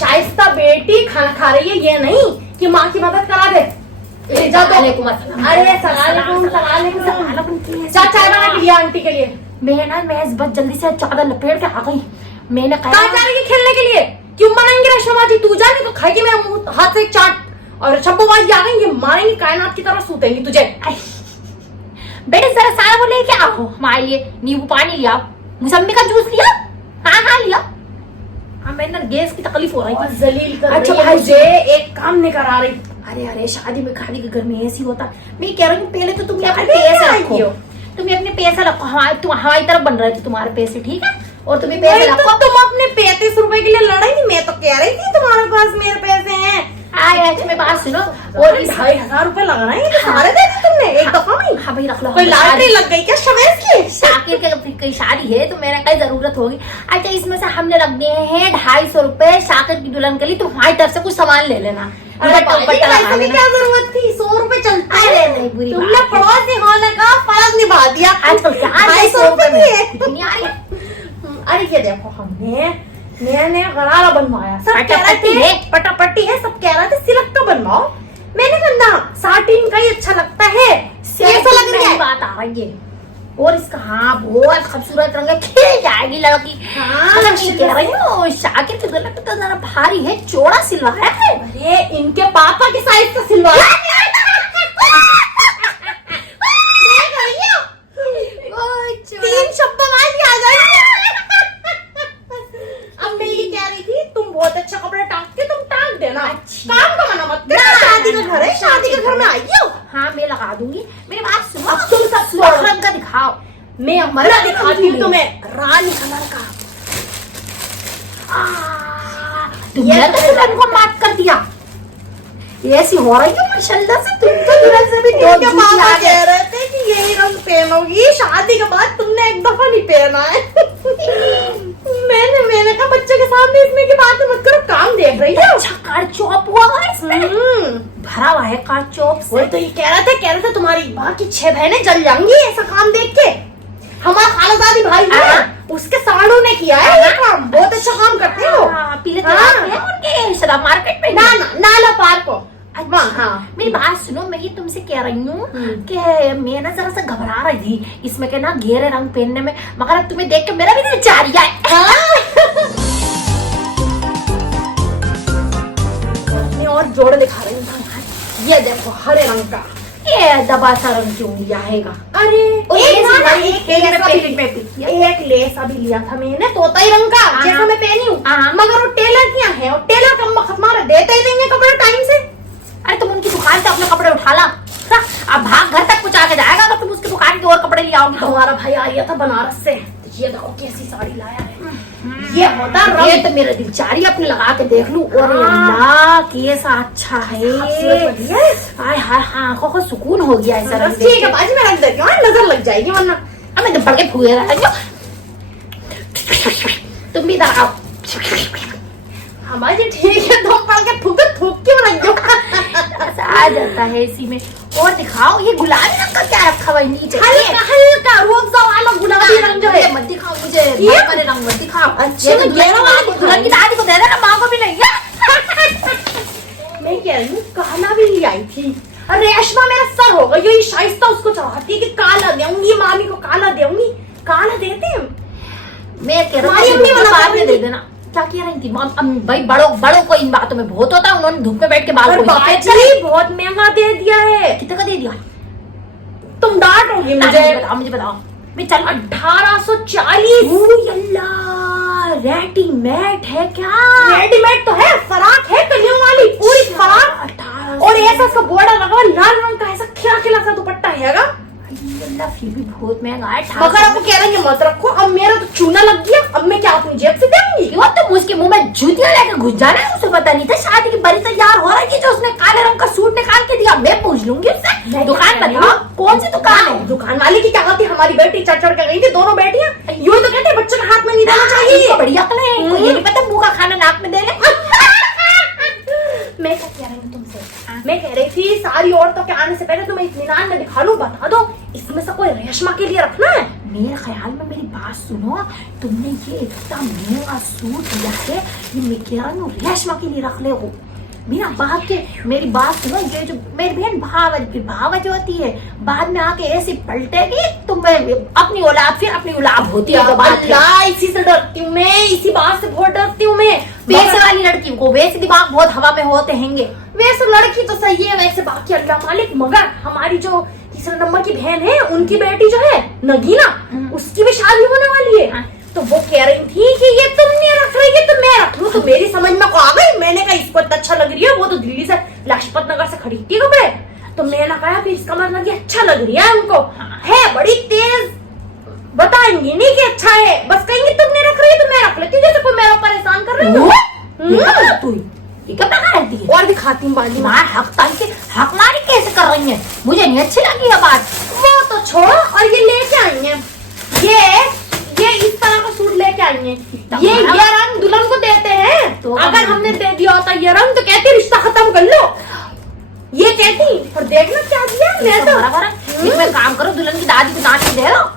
शाइस्ता बेटी खाना खा रही है, ये नहीं कि माँ की मदद करा दे। जा तो। अरे सलाम चाय बना के लिया आंटी के लिए। मैं बस जल्दी से चादर लपेट के आ गई। मैंने कहा जा रही है खेलने के लिए? क्यों मनाएंगे रेशमा जी? तू जा, नहीं तो खाएगी मेरा मुंह हाथ से चाट। और शब्बो बाजी आ गई, मारेंगी कायनात की तरह सूतेंगी तुझे। बेटे जरा सारा वो लेके आओ हमारे लिए। नींबू पानी लिया, मौसमी का जूस लिया। हाँ लिया। हाँ मैंने गैस की तकलीफ हो रही थी। जलील कर अच्छा भाई मुझे एक काम नहीं करा रही। अरे शादी में खाने के घर में ऐसी होता। मैं कह रही हूँ पहले तो तुम अपने पैसे रखो, तुम्हें अपने पैसे रखो। हमारी तरफ बन रहे थे तुम्हारे पैसे, ठीक है? और तुम्हें पैसे रखो। तुम अपने 35 रुपए के लिए लड़ाई थी। मैं तो कह रही थी तुम्हारे पास मेरे पैसे हैं। मैं बात सुनो। और 2,500 रुपए लगाना है, सारे दे दी तुमने एक दफा में। हाँ भाई रख लो। कोई लॉटरी लग गई क्या शवेज की? शाकिर के शादी है तो मेरा कई जरूरत होगी। अच्छा इसमें से हमने रख दिए हैं 250 रुपए शाकिर की दुल्हन के लिए। तो हमारी तरफ से कुछ सामान ले लेना। क्या जरूरत थी? 100 रुपए चलता है। बुरी तुमने पड़ोसी होने का फर्ज निभा दिया। आजकल 250 रुपए अरे ये देखो, हमने मैंने गरारा बनवाया। सब कह रहे थे पटापट्टी है, सब कह रहे थे सिल्क का बनवाओ। मैंने कहा ना, साटिन का ही अच्छा लगता है। कैसा लग रहा है? बात आ रही है। और इसका बहुत खूबसूरत रंग है, खिल जाएगी लड़की। कह रही हूँ शाकिर की दुल्हन तो जरा भारी है, चौड़ा सिलवाया है। अरे इनके पापा की साइज का सिलवाया। तीन शब्दबाजी आ जाएगी। अब मैं ये कह रही थी, तुम बहुत अच्छा कपड़ा टाँग देना। काम का मना मत करना। शादी का घर है, शादी के घर में आई हो। हाँ मैं लगा दूंगी। मेरी बात सुनो। अब तुम सब रंग का दिखाओ। मैं हमारा दिखाती हूँ तुम्हें रानी कलर का। तुमने तो दुल्हन को माफ कर दिया। ऐसी हो रही है माशाल्लाह से। तुम तो दुल्हन से भी दो पापा कह रहे थे कि यही रंग पहनोगी शादी के बाद। तुमने एक दफा नहीं पहना है। मैंने कहा बच्चे के सामने इसमें की बात मत करो, काम देख रही है। अच्छा कार चौप हुआ है इसमें। भरा हुआ है कार चौप से। तो ये कह रहे थे तुम्हारी बाकी 6 बहनें जल जाएंगी ऐसा काम देख के। हमारा खालाजादी भाई है, उसके साड़ू ने किया है ये काम। बहुत अच्छा काम करते हैं वो। पीले शराब मार्केट में नाला पार को। हाँ मेरी बात सुनो। मैं ये तुमसे कह रही हूँ कि मैं ना जरा सा घबरा रही थी इसमें के ना गहरे रंग पहनने में, मगर अब तुम्हें देख के मेरा भी दिल चाह रहा है। और जोड़ दिखा रही हूँ। ये देखो हरे रंग का। ये दबा सा रंग क्यों लिया हैगा? अरे एक लेस अभी लिया था मैंने तोताई रंग का, जैसा मैं पहनी हूँ। मगर वो टेलर क्या है, और टेलर कम खत्मा देते ही नहीं है कपड़े टाइम से। अरे तुम उनकी दुकान से अपने कपड़े उठा ला। अब भाग घर तक पहुंचा के जाएगा अगर तुम उसकी दुकान के और कपड़े ले आओगी। हमारा भाई आ गया था बनारस से। ये देखो कैसी साड़ी लाया है। ये होता रंग। ये तो मेरा दिल चाह रही है अपने लगा के देख लूं। और अल्लाह कैसा अच्छा है। हाय हाय आंखों को सुकून हो गया ऐसा। ठीक है बाजी, मैं रख देती हूँ, नजर लग जाएगी वरना। अब मैं बढ़ के फूले रहा। तुम भी इधर आओ। हमारी ठीक है, तुम पढ़ के थूक क्यों रही हो? आ जाता है इसी में। और दिखाओ ये गुलाबी रंग का क्या रखा हुआ नीचे? हल्का रूअफ़ज़ा वाला गुलाबी रंग जो है। मत दिखाओ मुझे, वाले रंग मत दिखाओ। अच्छा दुल्हन की दादी को दे देना, माँ को भी नहीं। मैं कह रही हूँ काला भी ले आई थी। अरे रेशमा मेरा सर होगा। ये शाइस्ता उसको चाहती है कि काला दूंगी, मामी को काला दूंगी। काला देते हैं। मैं कह रही हूँ बाद में दे देना। क्या कह रही थी भाई? बड़ों को इन बातों में बहुत होता है। उन्होंने धूप में बैठ के बाल बहुत महंगा दे दिया है। कितने का दे दिया? तुम डांटोगी मुझे। मुझे बताओ। मैं चल 1840। रेडीमेड है क्या? रेडीमेड तो है, फराक है कलियों वाली पूरी फराक। और ऐसा इसका बॉर्डर लगा हुआ लाल रंग का, ऐसा खिला खिला सा दुपट्टा हैगा। फिर भी बहुत महंगा है। मगर आपको कह रहे हैं मत रखो। अब मेरा तो चूना लग गया, अब मैं क्या अपनी जेब से दूंगी? क्यों? तुम उसके मुंह में जूतियां लेकर घुस जाना है। उसे पता नहीं था शादी की बड़ी तैयार हो रही थी जो उसने काले रंग का सूट निकाल के दिया। मैं पूछ लूंगी उससे। दुकान बताओ कौन सी दुकान है? दुकान वाली की क्या गलती? हमारी बेटी चढ़ चढ़ के गई थी, दोनों बेटियां। यूं तो कहते बच्चे के हाथ में नहीं देना चाहिए। बड़ी अकल है। ये नहीं पता मुंह का खाना नाक में दे ले। मैं क्या कह रही हूँ तुमसे? मैं कह रही थी सारी औरतों के आने से पहले तुम्हें इत्मीनान में दिखा लूं। बता दो इसमें से कोई रेशमा के लिए रखना है? मेरे ख्याल में मेरी बात सुनो, तुमने ये इतना महंगा सूट लिया है, ये मैं कह रही हूँ रेशमा के लिए रख ले हो बिना बात के। मेरी बात सुनो, ये जो मेरी बहन भावज होती है, बाद में आके ऐसी पलटेगी तुम अपनी औलाद, फिर अपनी औलाद होती है। अल्लाह, इसी से डरती हूँ मैं, इसी बात से बहुत डरती हूँ मैं। पैसे वाली लड़की को वैसे दिमाग बहुत हवा में होते हैंगे। वैसे लड़की तो सही है, वैसे बाकी अल्लाह मालिक, मगर हमारी जो तीसरे नंबर की बहन है, उनकी बेटी जो है नगीना, उसकी भी शादी होने वाली है। तो वो कह रही थी कि ये तुमने रख रही है तो मैं रख लूं। तो मेरी समझ में आ गई, मैंने कहा इसको इतना अच्छा लग रही है, वो तो दिल्ली से लाजपत नगर से खरीदती है कपड़े, तो मैंने कहा फिर इसका मतलब कि अच्छा लग रही है उनको, है बड़ी तेज, बताएंगी नहीं कि अच्छा है, बस कहेंगे तुमने रख रही है तो मैं रख लेती हूँ, जैसे कोई मेरा परेशान कर रही है। तू ये क्या बता रही है? और दिखाती हूँ बाली माँ हकमारी कैसे कर रही है, मुझे नहीं अच्छी लगी ये बात। वो तो छोड़ो, और ये लेके आई है, ये इस तरह का सूट लेके आई है। ये रंग दुल्हन को देते हैं, तो अगर हमने दे दिया होता ये रंग तो कहती रिश्ता खत्म कर लो, ये कहती। और देखना क्या दिया मैं तो। मैं काम करो, दुल्हन की दादी को डांट के दे रहा हूँ।